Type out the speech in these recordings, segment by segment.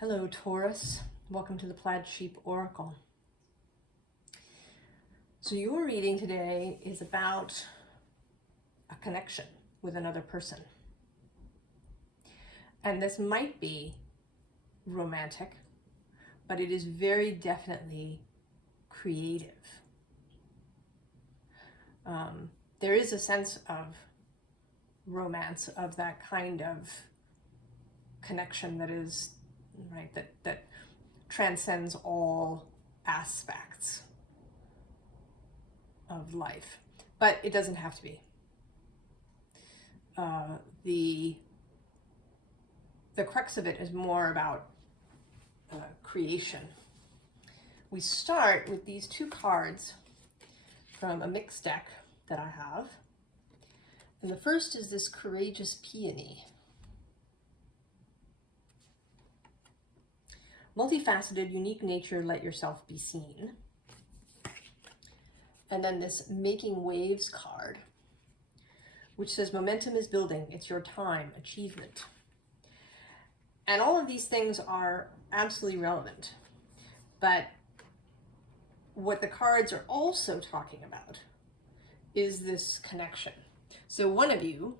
Hello, Taurus. Welcome to the Plaid Sheep Oracle. So your reading today is about a connection with another person. And this might be romantic, but it is very definitely creative. There is a sense of romance, of that kind of connection that is right, that transcends all aspects of life, but it doesn't have to be. The crux of it is more about creation. We start with these two cards from a mixed deck that I have, and the first is this Courageous Peony. Multifaceted, unique nature, let yourself be seen. And then this Making Waves card, which says momentum is building, it's your time, achievement. And all of these things are absolutely relevant. But what the cards are also talking about is this connection. So one of you,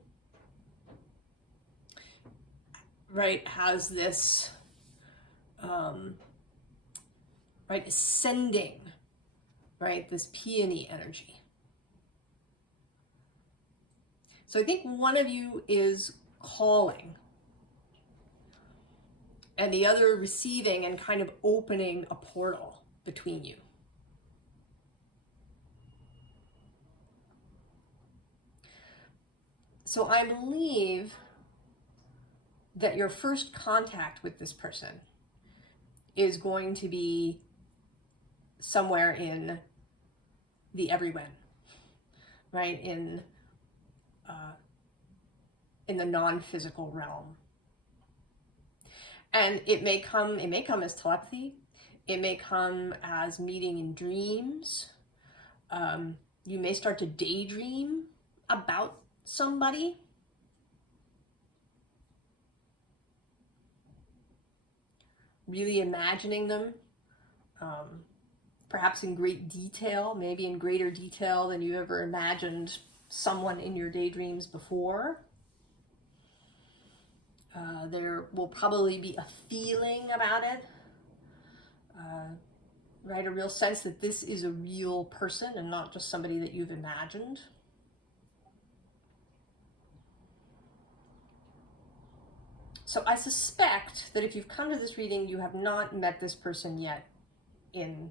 right, has this right, ascending, right, this peony energy. So I think one of you is calling and the other receiving and kind of opening a portal between you. So I believe that your first contact with this person is going to be somewhere in the everywhen, right? In the non-physical realm. And it may come as telepathy. It may come as meeting in dreams. You may start to daydream about somebody. Really imagining them, perhaps in great detail, maybe in greater detail than you ever imagined someone in your daydreams before. There will probably be a feeling about it, right? A real sense that this is a real person and not just somebody that you've imagined. So I suspect that if you've come to this reading, you have not met this person yet in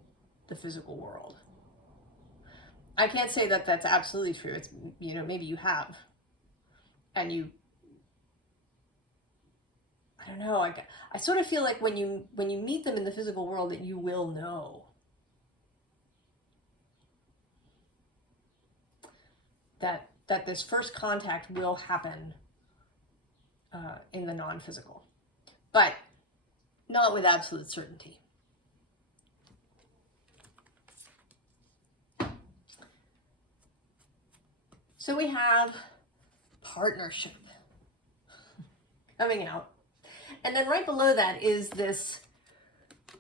the physical world. I can't say that that's absolutely true. It's, you know, maybe you have. And you, I don't know, I sort of feel like when you meet them in the physical world that you will know. That this first contact will happen in the non-physical, but not with absolute certainty. So we have partnership coming out. And then right below that is this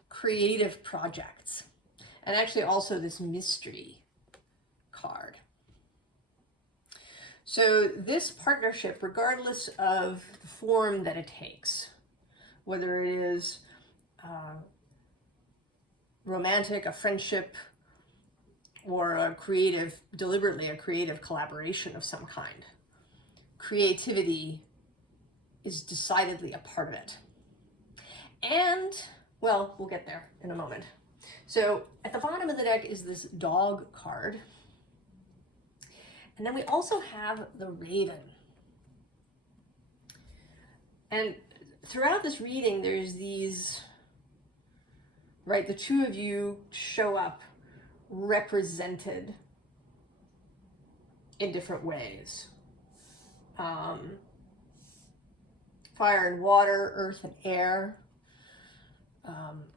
creative projects. And actually also this mystery card. So this partnership, regardless of the form that it takes, whether it is romantic, a friendship, or a creative, deliberately a creative collaboration of some kind, creativity is decidedly a part of it. And, well, we'll get there in a moment. So at the bottom of the deck is this dog card. And then we also have the Raven. And throughout this reading, there's these, right, the two of you show up represented in different ways. Fire and water, earth and air.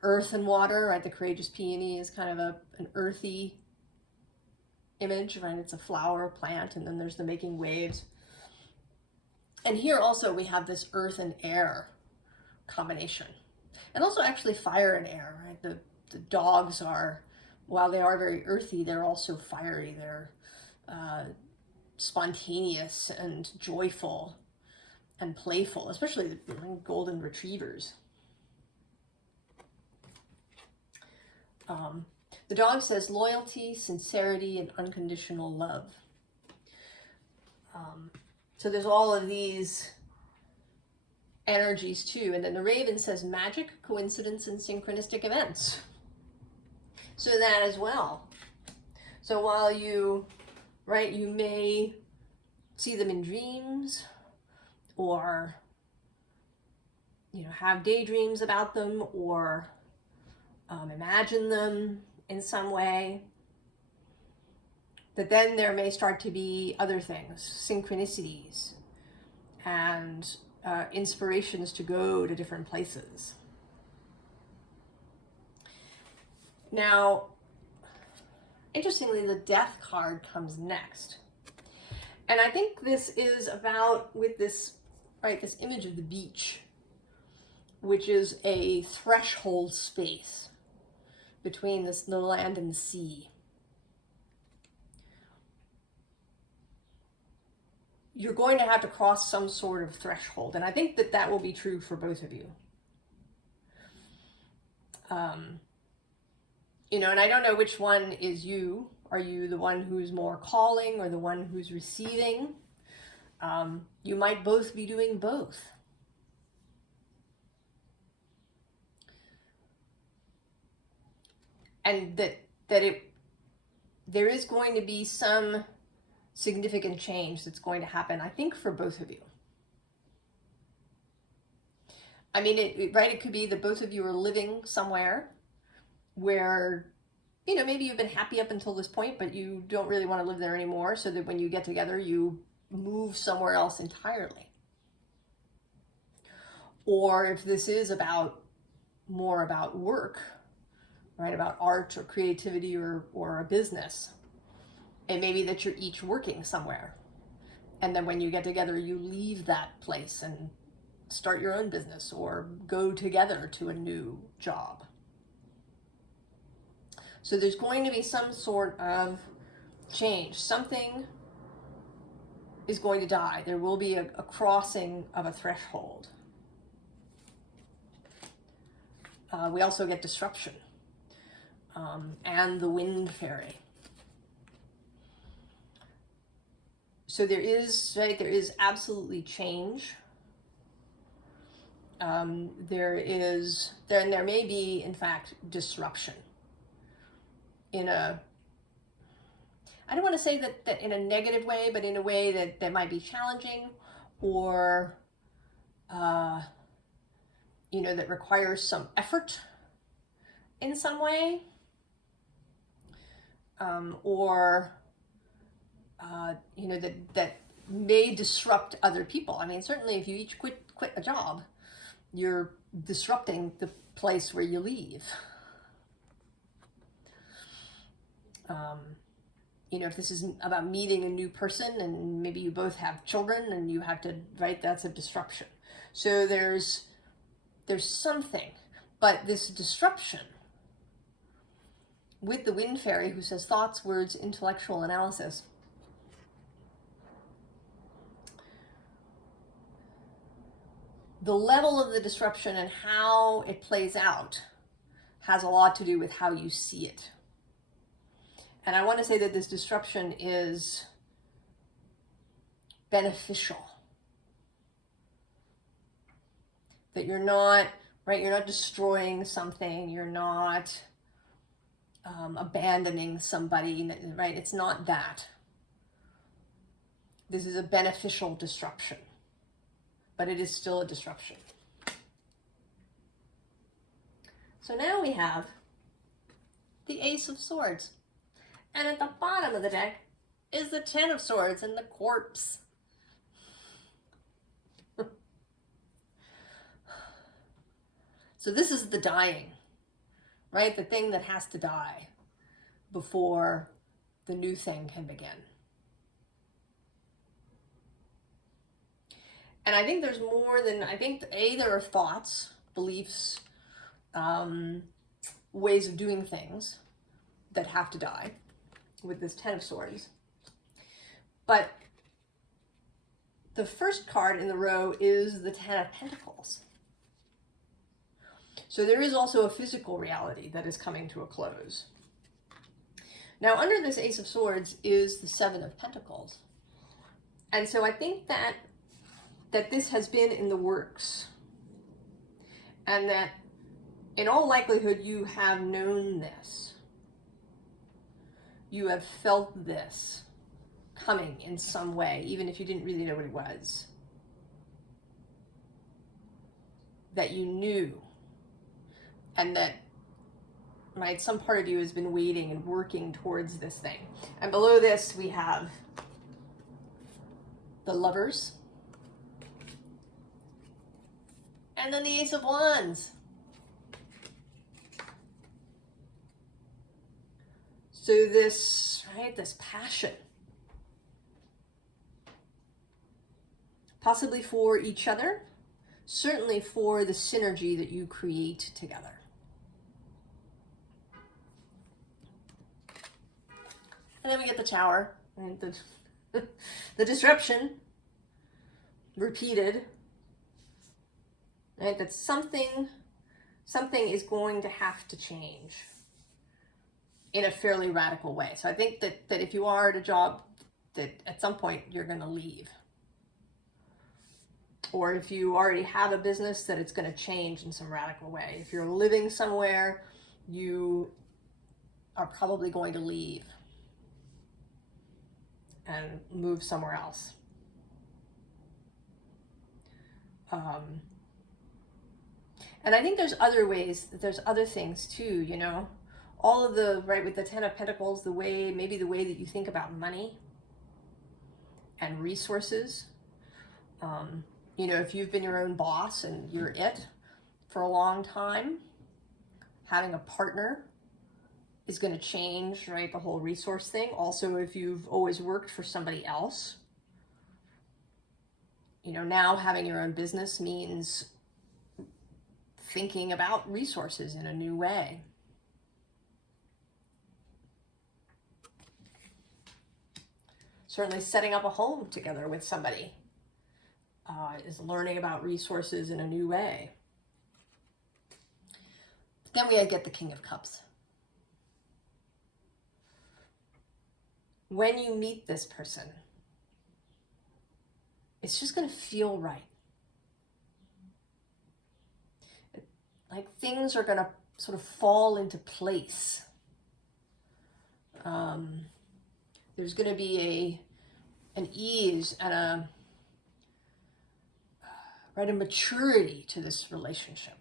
Earth and water, right? The Courageous Peony is kind of an earthy image, right? It's a flower, plant, and then there's the Making Waves. And here also we have this earth and air combination, And also actually fire and air, right? The dogs are, while they are very earthy, they're also fiery. They're spontaneous and joyful and playful, especially the golden retrievers. The dog says loyalty, sincerity, and unconditional love. So there's all of these energies too. And then the raven says magic, coincidence, and synchronistic events. So that as well. So while you, right, you may see them in dreams or, you know, have daydreams about them or imagine them in some way, that then there may start to be other things, synchronicities and inspirations to go to different places. Now, interestingly, the death card comes next. And I think this is about, with this, right, this image of the beach, which is a threshold space between the land and the sea. You're going to have to cross some sort of threshold. And I think that that will be true for both of you. You know, and I don't know which one is you. Are you the one who's more calling or the one who's receiving? You might both be doing both. And there is going to be some significant change that's going to happen, I think, for both of you. I mean, it could be that both of you are living somewhere where, you know, maybe you've been happy up until this point, but you don't really want to live there anymore, so that when you get together, you move somewhere else entirely. Or if this is more about work, right, about art or creativity or a business, it may be that you're each working somewhere. And then when you get together, you leave that place and start your own business or go together to a new job. So there's going to be some sort of change. Something is going to die. There will be a crossing of a threshold. We also get disruption. And the wind fairy. So there is absolutely change. There may be, in fact, disruption. I don't want to say that in a negative way, but in a way that might be challenging or, you know, that requires some effort in some way. Or, you know, that may disrupt other people. I mean, certainly if you each quit a job, you're disrupting the place where you leave. You know, if this is about meeting a new person and maybe you both have children and you have to, right, that's a disruption. So there's something, but this disruption with the wind fairy who says thoughts, words, intellectual analysis, the level of the disruption and how it plays out has a lot to do with how you see it. And I want to say that this disruption is beneficial. That you're not, right, you're not destroying something, you're not abandoning somebody, right? It's not that. This is a beneficial disruption, but it is still a disruption. So now we have the Ace of Swords. And at the bottom of the deck is the Ten of Swords and the corpse. So this is the dying, right? The thing that has to die before the new thing can begin. And I think there's more than, there are thoughts, beliefs, ways of doing things that have to die with this Ten of Swords. But the first card in the row is the Ten of Pentacles. So there is also a physical reality that is coming to a close. Now, under this Ace of Swords is the Seven of Pentacles. And so I think that this has been in the works. And that in all likelihood, you have known this. You have felt this coming in some way, even if you didn't really know what it was. That you knew. And that, right, some part of you has been waiting and working towards this thing. And below this, we have the Lovers. And then the Ace of Wands. So this, right, this passion. Possibly for each other, certainly for the synergy that you create together. And then we get the Tower, right? The disruption, repeated, right? That something is going to have to change in a fairly radical way. So I think that if you are at a job that at some point you're going to leave, or if you already have a business, that it's going to change in some radical way. If you're living somewhere, you are probably going to leave and move somewhere else. And I think there's other ways, there's other things too, you know, all of the, right, with the Ten of Pentacles, maybe the way that you think about money and resources. You know, if you've been your own boss and you're it for a long time, having a partner is going to change, right, the whole resource thing. Also, if you've always worked for somebody else, you know, now having your own business means thinking about resources in a new way. Certainly setting up a home together with somebody is learning about resources in a new way. Then we get the King of Cups. When you meet this person, it's just going to feel right. Like things are going to sort of fall into place. There's going to be an ease and a maturity to this relationship.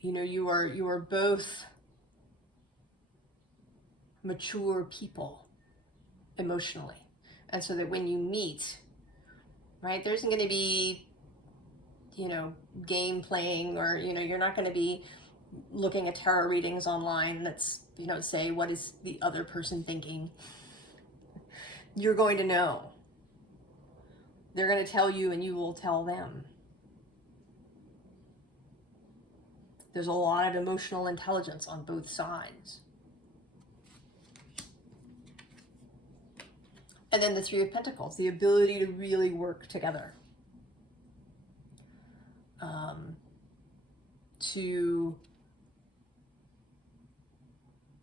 You know, you are both mature people emotionally. And so that when you meet, right, there isn't going to be, you know, game playing, or, you know, you're not going to be looking at tarot readings online that's, you know, say, what is the other person thinking? You're going to know. They're going to tell you and you will tell them. There's a lot of emotional intelligence on both sides. And then the Three of Pentacles, the ability to really work together.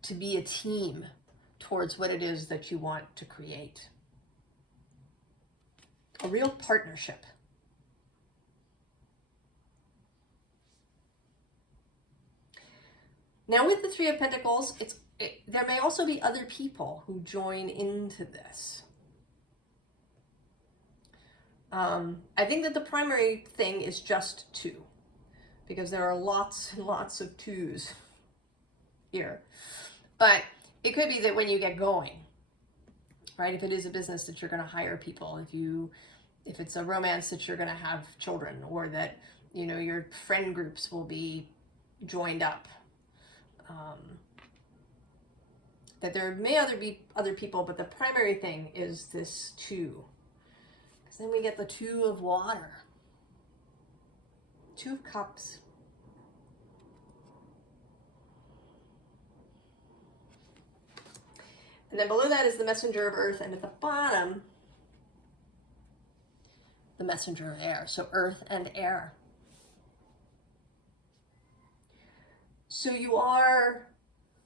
To be a team towards what it is that you want to create. A real partnership. Now with the Three of Pentacles, there may also be other people who join into this. I think that the primary thing is just two, because there are lots and lots of twos here. But it could be that when you get going, right, if it is a business that you're going to hire people, if it's a romance that you're going to have children, or that, you know, your friend groups will be joined up, that there may be other people, but the primary thing is this two. Because then we get the Two of Water. Two of Cups. And then below that is the Messenger of Earth, and at the bottom, the Messenger of Air. So Earth and Air. So you are,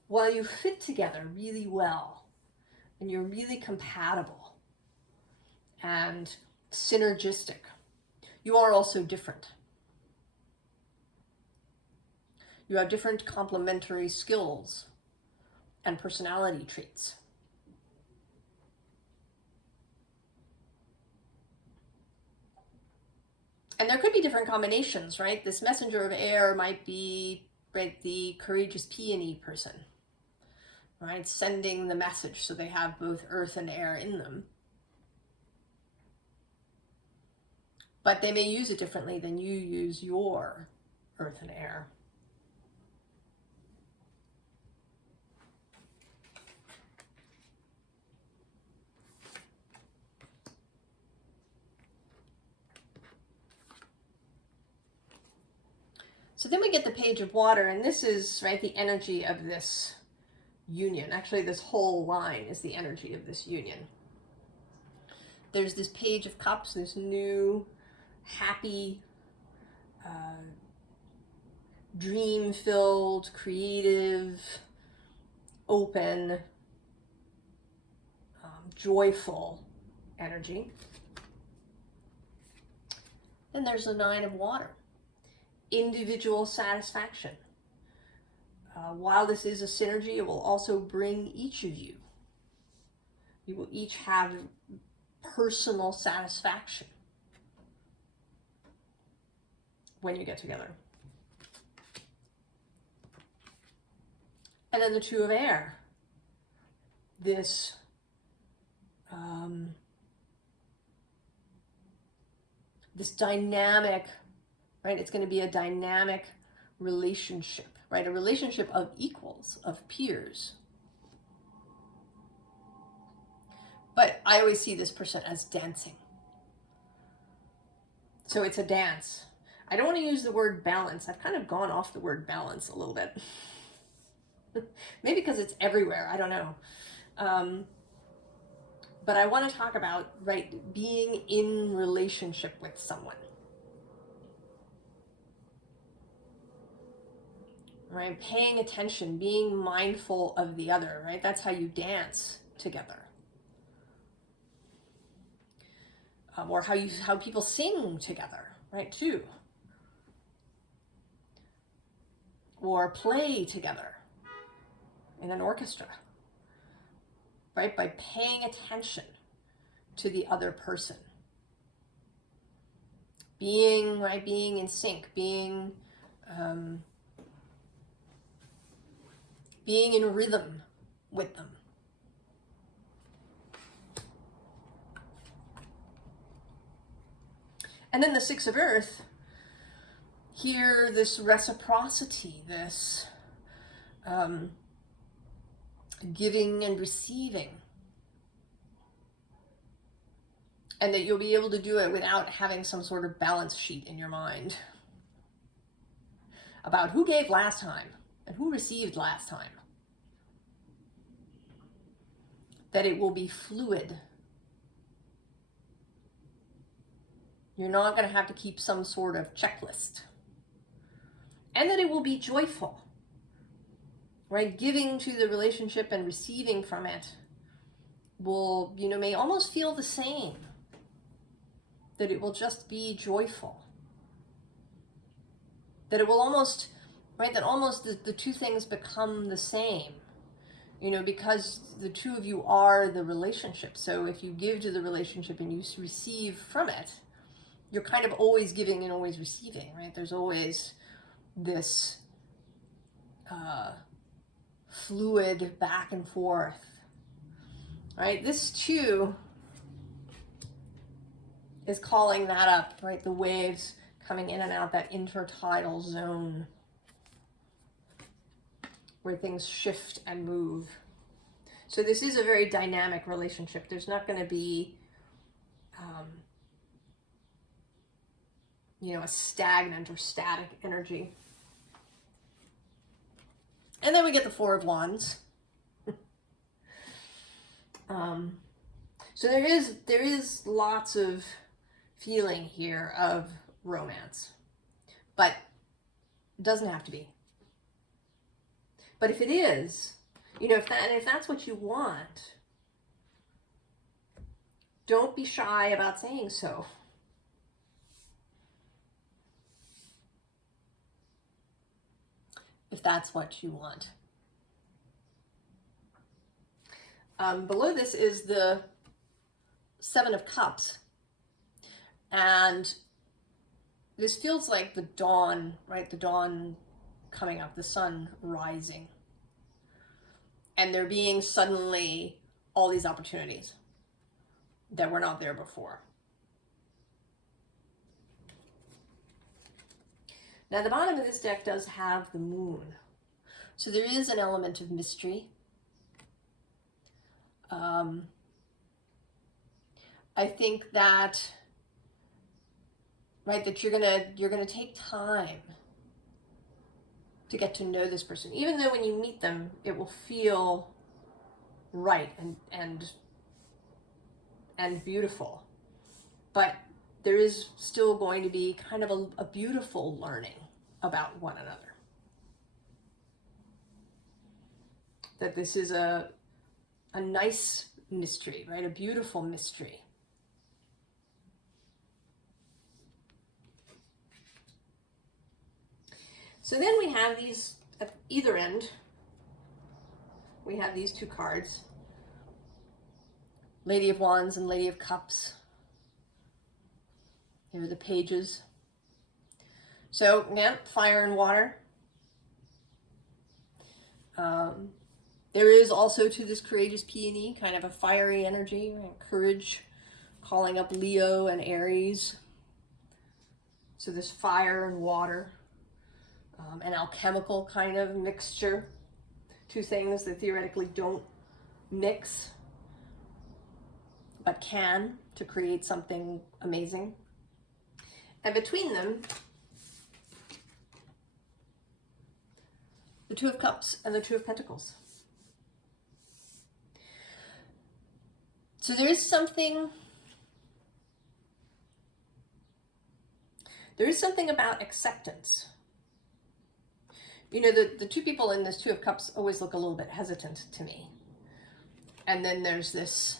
while you fit together really well, and you're really compatible and synergistic, you are also different. You have different complementary skills and personality traits. And there could be different combinations, right? This Messenger of Air might be, right, the courageous peony person, right? Sending the message, so they have both earth and air in them. But they may use it differently than you use your earth and air. So then we get the Page of Water, and this is, right, the energy of this union. Actually, this whole line is the energy of this union. There's this Page of Cups, this new, happy, dream-filled, creative, open, joyful energy. And there's the Nine of Water. Individual satisfaction. While this is a synergy, it will also bring each of you. You will each have personal satisfaction when you get together. And then the Two of Air. This this dynamic, right? It's going to be a dynamic relationship, right? A relationship of equals, of peers. But I always see this person as dancing. So it's a dance. I don't want to use the word balance. I've kind of gone off the word balance a little bit. Maybe because it's everywhere. I don't know. But I want to talk about, right, being in relationship with someone. Right? Paying attention, being mindful of the other, right? That's how you dance together. Or how people sing together, right, too. Or play together in an orchestra, right? By paying attention to the other person. Being, right, being in sync, being in rhythm with them. And then the Six of Earth, here, this reciprocity, this giving and receiving. And that you'll be able to do it without having some sort of balance sheet in your mind about who gave last time and who received last time. That it will be fluid. You're not going to have to keep some sort of checklist. And that it will be joyful. Right? Giving to the relationship and receiving from it will, may almost feel the same. That it will just be joyful. That it will almost, right, that almost the two things become the same. Because the two of you are the relationship. So if you give to the relationship and you receive from it, you're kind of always giving and always receiving, right? There's always this fluid back and forth, right? This too is calling that up, right? The waves coming in and out, that intertidal zone where things shift and move. So this is a very dynamic relationship. There's not going to be, you know, a stagnant or static energy. And then we get the Four of Wands. So there is lots of feeling here of romance, but it doesn't have to be. But if it is, you know, if that's what you want, don't be shy about saying so. If that's what you want. Below this is the Seven of Cups. And this feels like the dawn, right? The dawn coming up, the sun rising. And there being suddenly all these opportunities that were not there before. Now the bottom of this deck does have the moon. So there is an element of mystery. I think that, right, that you're gonna take time to get to know this person, even though when you meet them, it will feel right and beautiful. But there is still going to be kind of a beautiful learning about one another. That this is a nice mystery, right? A beautiful mystery. So then we have these, at either end, we have these two cards. Lady of Wands and Lady of Cups. Here are the pages. So, yeah, fire and water. There is also to this courageous peony kind of a fiery energy, courage, calling up Leo and Aries. So this fire and water, an alchemical kind of mixture. Two things that theoretically don't mix, but can, to create something amazing. And between them, the Two of Cups and the Two of Pentacles. So there is something about acceptance. You know, the two people in this Two of Cups always look a little bit hesitant to me. And then there's this,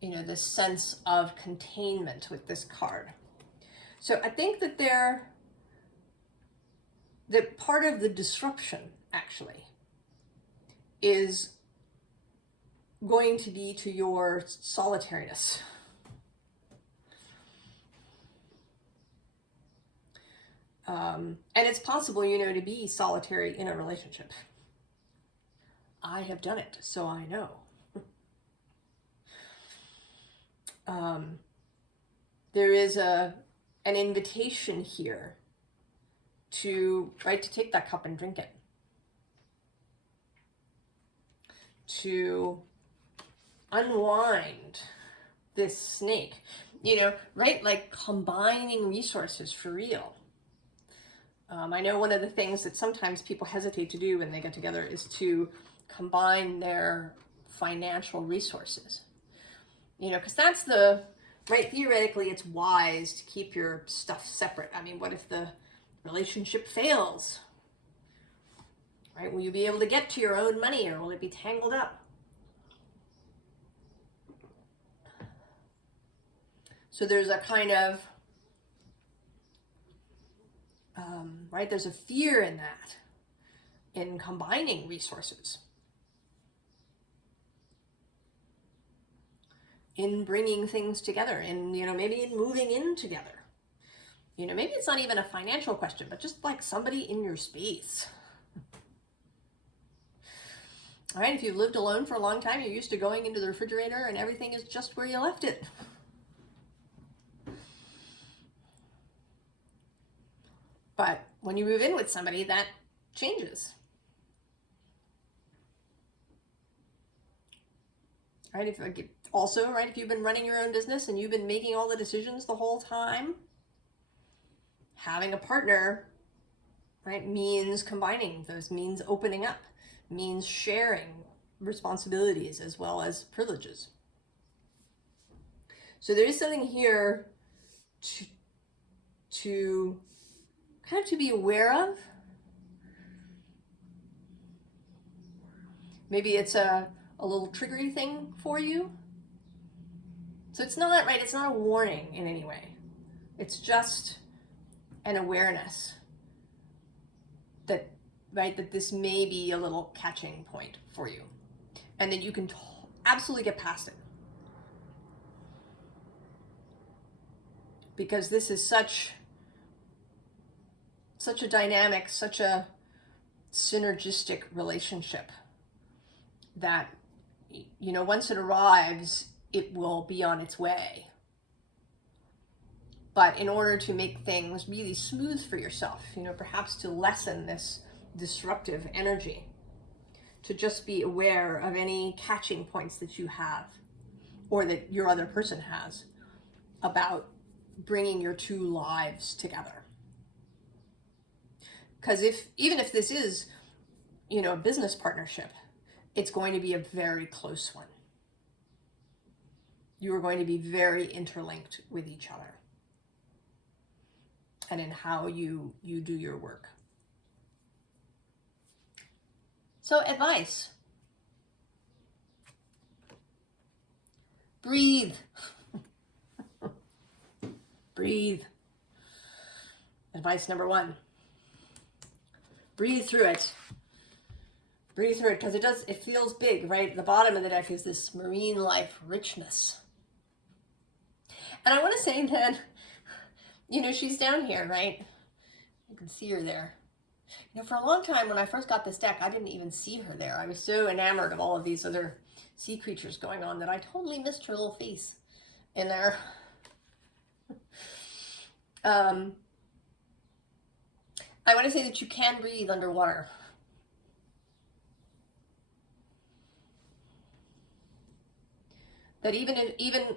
you know, this sense of containment with this card. So I think that that part of the disruption, actually, is going to be to your solitariness. And it's possible, you know, to be solitary in a relationship. I have done it, so I know. There is an invitation here to take that cup and drink it. To unwind this snake, you know, right? Like combining resources for real. I know one of the things that sometimes people hesitate to do when they get together is to combine their financial resources. You know, because that's right, theoretically it's wise to keep your stuff separate. I mean, what if the relationship fails? Right? Will you be able to get to your own money, or will it be tangled up? So there's a kind of, right, there's a fear in that, in combining resources, in bringing things together, in, you know, maybe in moving in together. You know, maybe it's not even a financial question, but just like somebody in your space. All right, if you've lived alone for a long time, you're used to going into the refrigerator and everything is just where you left it. But when you move in with somebody, that changes. Right? If you've been running your own business and you've been making all the decisions the whole time, having a partner, right, means combining those, means opening up, means sharing responsibilities as well as privileges. So there is something here to kind of to be aware of. Maybe it's a little triggery thing for you. So it's not, right, it's not a warning in any way. It's just an awareness that, right, that this may be a little catching point for you. And that you can absolutely get past it. Because this is such a dynamic, such a synergistic relationship that, you know, once it arrives, it will be on its way. But in order to make things really smooth for yourself, you know, perhaps to lessen this disruptive energy, to just be aware of any catching points that you have or that your other person has about bringing your two lives together. Because even if this is, you know, a business partnership, it's going to be a very close one. You are going to be very interlinked with each other and in how you do your work. So advice. Breathe. Breathe. Advice number 1. Breathe through it. Breathe through it, because it feels big, right? At the bottom of the deck is this marine life richness. And I want to say that, you know, she's down here, right? You can see her there. You know, for a long time when I first got this deck, I didn't even see her there. I was so enamored of all of these other sea creatures going on that I totally missed her little face in there. I want to say that you can breathe underwater. That even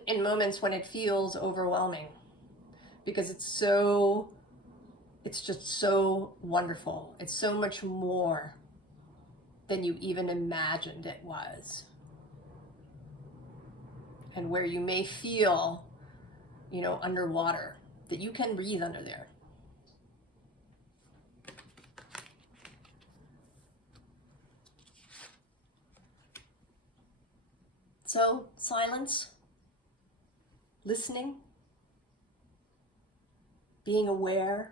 in moments when it feels overwhelming, because it's just so wonderful. It's so much more than you even imagined it was. And where you may feel, you know, underwater, that you can breathe under there. So, silence, listening, being aware,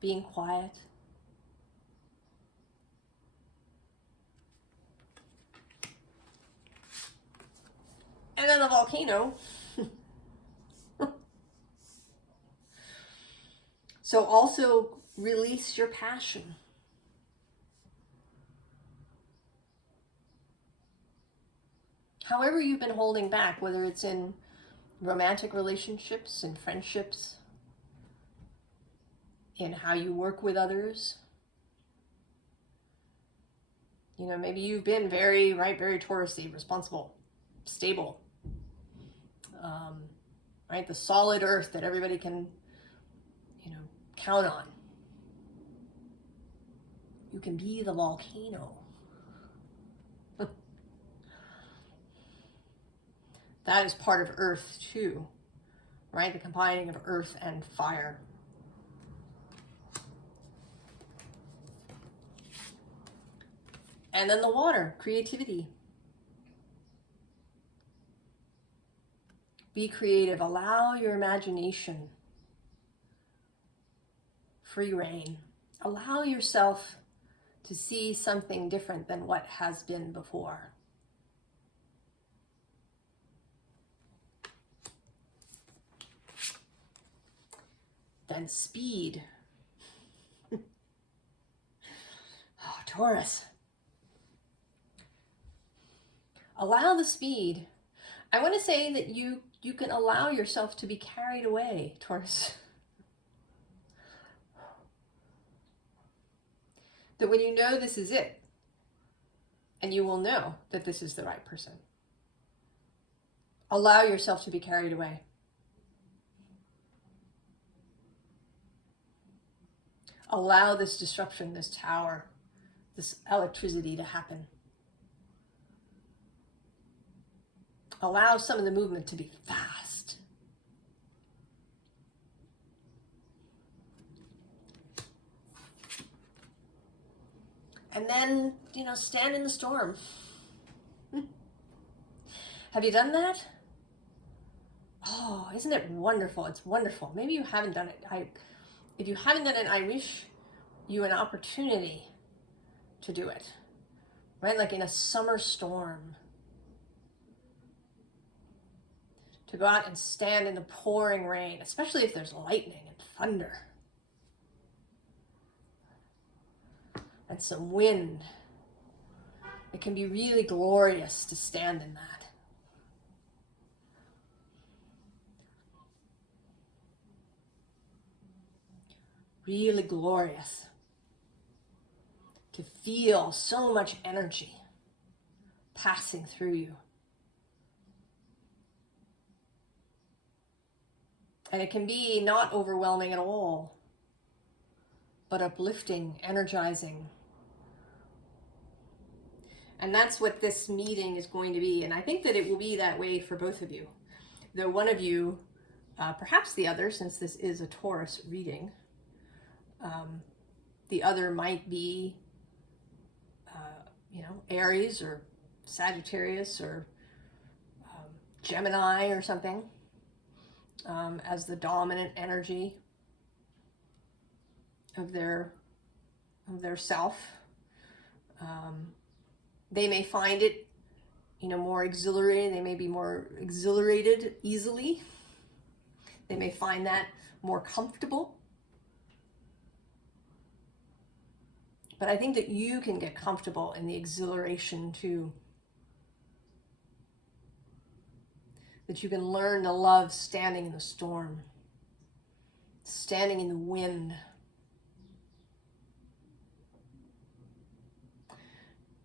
being quiet. And then the volcano. So also release your passion. However you've been holding back, whether it's in romantic relationships and friendships, in how you work with others. You know, maybe you've been very Taurusy, responsible, stable, right? The solid earth that everybody can, you know, count on. You can be the volcano. That is part of earth too, right? The combining of earth and fire. And then the water, creativity. Be creative. Allow your imagination free reign. Allow yourself to see something different than what has been before. Then speed. Oh, Taurus. Allow the speed. I want to say that you can allow yourself to be carried away, Taurus. That when you know this is it, and you will know that this is the right person, allow yourself to be carried away. Allow this disruption, this tower, this electricity to happen. Allow some of the movement to be fast. And then, stand in the storm. Have you done that? Oh, isn't it wonderful? It's wonderful. Maybe you haven't done it. If you haven't done it, I wish you an opportunity to do it. Right? Like in a summer storm. To go out and stand in the pouring rain, especially if there's lightning and thunder. And some wind. It can be really glorious to stand in that. Really glorious to feel so much energy passing through you. And it can be not overwhelming at all, but uplifting, energizing. And that's what this meeting is going to be. And I think that it will be that way for both of you. Though one of you, perhaps the other, since this is a Taurus reading, the other might be, Aries or Sagittarius or Gemini or something, as the dominant energy of their self. They may find it, more exhilarating. They may be more exhilarated easily. They may find that more comfortable. But I think that you can get comfortable in the exhilaration too. That you can learn to love standing in the storm, standing in the wind.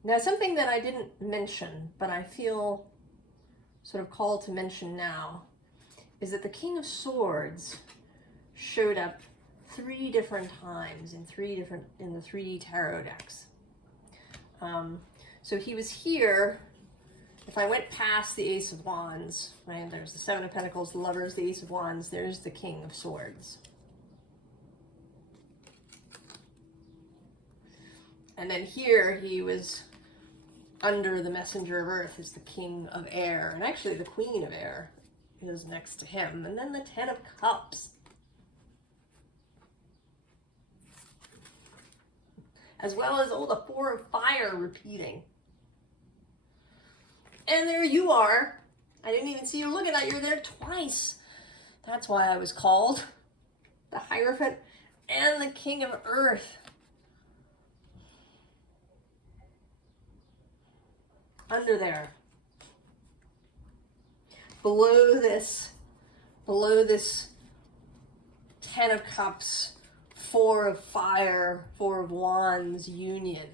Now, something that I didn't mention, but I feel sort of called to mention now, is that the King of Swords showed up 3 different times in the 3 tarot decks. So he was here. If I went past the Ace of Wands, right, there's the 7 of Pentacles, the Lovers, the Ace of Wands, there's the King of Swords. And then here he was under the Messenger of Earth is the King of Air, and actually the Queen of Air is next to him. And then the 10 of Cups. As well as, the 4 of Fire repeating. And there you are. I didn't even see you looking at you. You're there twice. That's why I was called. The Hierophant and the King of Earth. Under there. Below this 10 of Cups, 4 of Fire, 4 of Wands union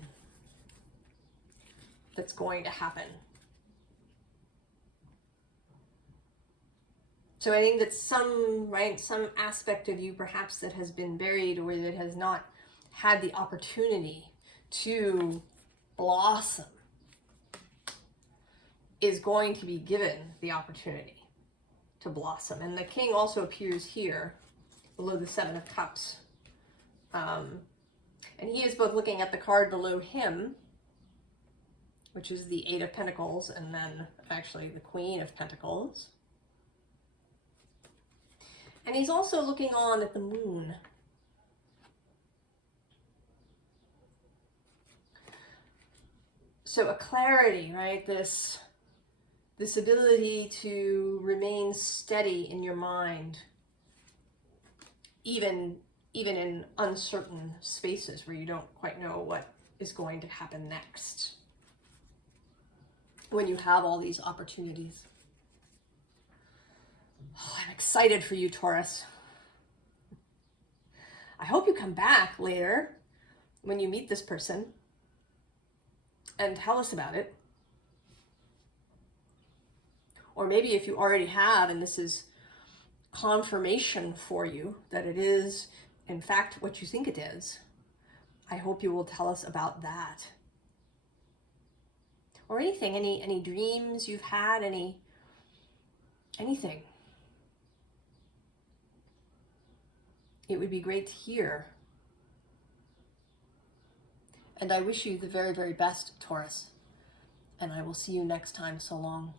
that's going to happen. So I think that some aspect of you perhaps that has been buried or that has not had the opportunity to blossom is going to be given the opportunity to blossom. And the King also appears here below the 7 of Cups. And he is both looking at the card below him, which is the 8 of Pentacles, and then actually the Queen of Pentacles. And he's also looking on at the moon. So a clarity, right? This ability to remain steady in your mind, even in uncertain spaces where you don't quite know what is going to happen next. When you have all these opportunities. Oh, I'm excited for you, Taurus. I hope you come back later when you meet this person and tell us about it. Or maybe if you already have, and this is confirmation for you that it is in fact what you think it is, I hope you will tell us about that. Or anything, any dreams you've had, anything. It would be great to hear. And I wish you the very, very best, Taurus. And I will see you next time. So long.